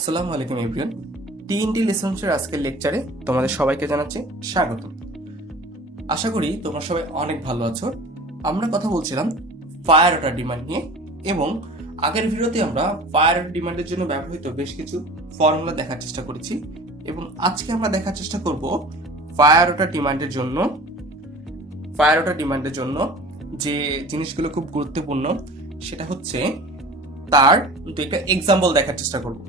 আসসালামু আলাইকুম এভরিওয়ান। TNT-Lessons-এর আজকের লেকচারে তোমাদের সবাইকে জানাচ্ছি স্বাগত। আশা করি তোমরা সবাই অনেক ভালো আছো। আমরা কথা বলছিলাম ফায়ার ওয়াটার ডিমান্ড নিয়ে, এবং আগের ভিডিওতে আমরা ফায়ার ওয়াটার ডিমান্ডের জন্য ব্যবহৃত বেশ কিছু ফর্মুলা দেখার চেষ্টা করেছি, এবং আজকে আমরা দেখার চেষ্টা করব ফায়ার ওয়াটার ডিমান্ডের জন্য যে জিনিসগুলো খুব গুরুত্বপূর্ণ সেটা হচ্ছে তার একটা এক্সাম্পল দেখার চেষ্টা করব।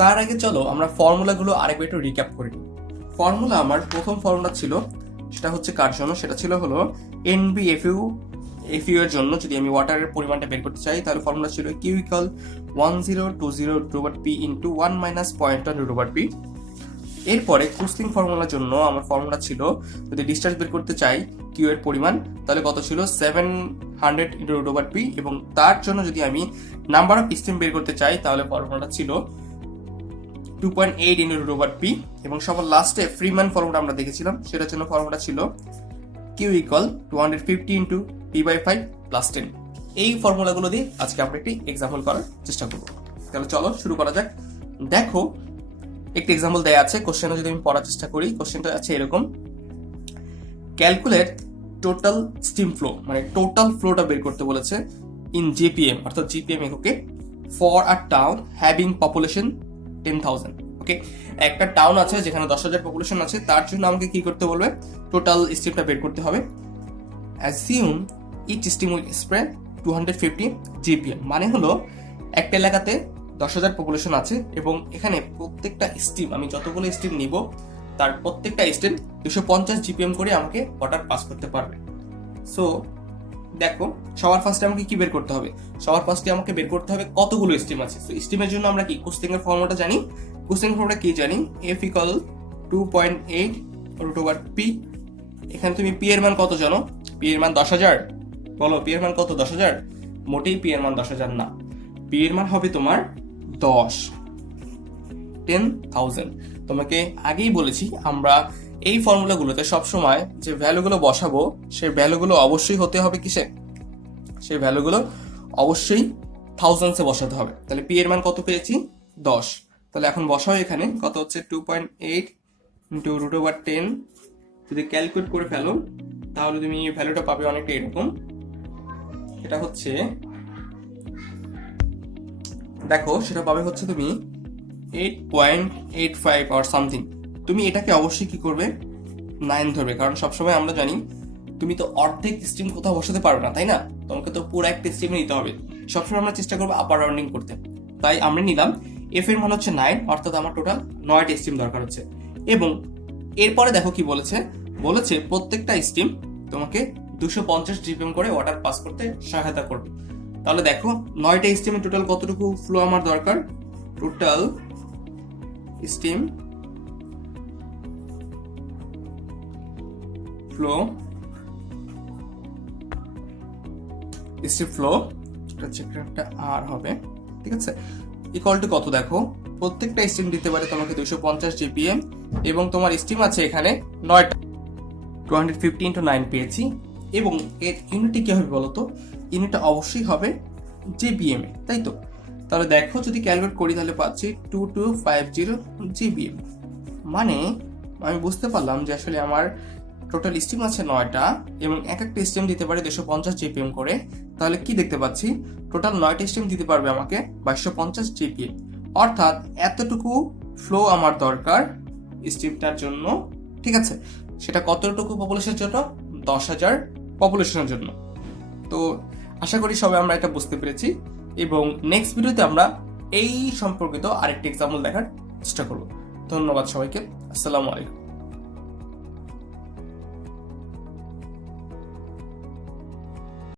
তার আগে চলো আমরা ফর্মুলাগুলো আরেকবার একটু রিক্যাপ করে নিই। আমার প্রথম ফর্মুলা ছিল, সেটা হচ্ছে কার জন্য, সেটা ছিল হলো NBFU এর জন্য। যদি আমি ওয়াটারের পরিমাণটা বের করতে চাই তাহলে ফর্মুলা ছিল Q = 1020√P × 1 - 0.1√P। এরপরে কুচলিং ফর্মুলার জন্য আমার ফর্মুলা ছিল, যদি ডিসচার্জ বের করতে চাই Q এর পরিমাণ তাহলে কত ছিল 700 × √P, এবং তার জন্য যদি আমি নাম্বার অফ স্টিম বের করতে চাই তাহলে ফর্মুলাটা ছিল 2.8 × √P, এবং সবার লাস্টে ফ্রিম্যান ফর্মুলা আমরা দেখেছিলাম, সেটার জন্য ফর্মুলা ছিল Q = 250 × P/5 + 10। এই ফর্মুলাগুলো দিয়ে আজকে আমরা একটি এক্সাম্পল করার চেষ্টা করব। তাহলে চলো শুরু করা যাক। দেখো একটি এক্সাম্পল দেয়া আছে, কোশ্চেনটা যদি আমি পড়ার চেষ্টা করি, কোশ্চেনটা আছে এরকম: ক্যালকুলেট টোটাল স্টিম ফ্লো, মানে টোটাল ফ্লোটা বের করতে বলেছে ইন জিপিএম, অর্থাৎ জিপিএম এককে, for a town having population 10,000। ওকে, একটা টাউন আছে যেখানে 10,000 পপুলেশন আছে, তার জন্য আমাকে কি করতে বলবে, টোটাল স্টিমটা বের করতে হবে। Assume each steam will spray 250 GPM, মানে হলো একটা এলাকাতে 10,000 পপুলেশন আছে, এবং এখানে প্রত্যেকটা স্টিম, আমি যতগুলো স্টিম নিব তার প্রত্যেকটা স্টিম 250 জিপিএম করে আমাকে ওয়াটার পাস করতে পারবে। সো দেখো, সবার ফার্স্টে আমাকে কি বের করতে হবে, আমাকে বের করতে হবে কতগুলো স্টিম আছে। তো স্টিমের জন্য আমরা কি কুচলিং এর ফর্মুলাটা জানি। কুচলিং ফর্মুলাটা কি জানি, F = 2.8 √P। এখানে তুমি P এর মান কত জানো? P এর মান 10,000। বলো P এর মান কত? 10,000? মোটেই P এর মান 10,000 না, P এর মান হবে তোমার 10,000। তোমাকে আগেই বলেছি আমরা এই ফর্মুলাগুলোতে সবসময় যে ভ্যালুগুলো বসাবো সেই ভ্যালুগুলো অবশ্যই হতে হবে কিসে, সেই ভ্যালুগুলো অবশ্যই থাউজেন্ডসে বসাতে হবে। তাহলে P এর মান কত পেয়েছি? 10। তাহলে এখন বসাও, এখানে কত হচ্ছে 2.8 × √10। যদি ক্যালকুলেট করে ফেলো তাহলে তুমি এই ভ্যালুটা পাবে অনেকটা এরকম। এটা হচ্ছে, দেখো সেটা পাবে হচ্ছে তুমি 8.85 অর সামথিং। তুমি এটাকে অবশ্যই কি করবে, 9 ধরবে, কারণ সবসময় আমরা জানি তুমি তো অর্ধেক স্ট্রিম কোথাও বসাতে পারবে না, তাই না? তোমাকে তো পুরো একটা স্ট্রিমে নিতে হবে। সবসময় আমরা চেষ্টা করবো আপার রাউন্ডিং করতে, তাই আমরা নিলাম F এর মান হচ্ছে 9, অর্থাৎ আমার টোটাল 9টা স্ট্রিম দরকার হচ্ছে। এবং এরপরে দেখো কি বলেছে, প্রত্যেকটা স্ট্রিম তোমাকে 250 জিপিএম করে ওয়াটার পাস করতে সহায়তা করবে। তাহলে দেখো 9টা স্ট্রিমে টোটাল কতটুকু ফ্লো আমার দরকার, টোটাল স্টিম ফ্লো একটা আর হবে, ঠিক আছে, ইকুয়াল টু কত? দেখো প্রত্যেকটা স্টিম দিতে পারে তোমাকে 250 জিপিএম, এবং তোমার স্টিম আছে এখানে 9টা, 250 × 9 পেয়েছি। এবং এর ইউনিটটি কি হবে বলতো, ইউনিটটা অবশ্যই হবে জিপিএম এ, তাই তো? তাহলে দেখো যদি ক্যালকুলেট করি তাহলে পাচ্ছি 2250 জিপিএম। মানে আমি বুঝতে পারলাম যে আসলে আমার টোটাল স্টিম আছে 9টা, এবং এক একটা স্টিম দিতে পারে 250 জিপিএম করে। তাহলে কি দেখতে পাচ্ছি, টোটাল 9টা স্টিম দিতে পারবে আমাকে 2250 জিপিএম, অর্থাৎ এতটুকু ফ্লো আমার দরকার স্টিমটার জন্য, ঠিক আছে? সেটা কতটুকু পপুলেশনের জন্য? 10,000 পপুলেশনের জন্য। তো আশা করি সবাই আমরা এটা বুঝতে পেরেছি, এবং নেক্সট ভিডিওতে আমরা এই সম্পর্কিত আরেকটি এক্সাম্পল দেখার চেষ্টা করব। ধন্যবাদ সবাইকে। আসসালামু আলাইকুম।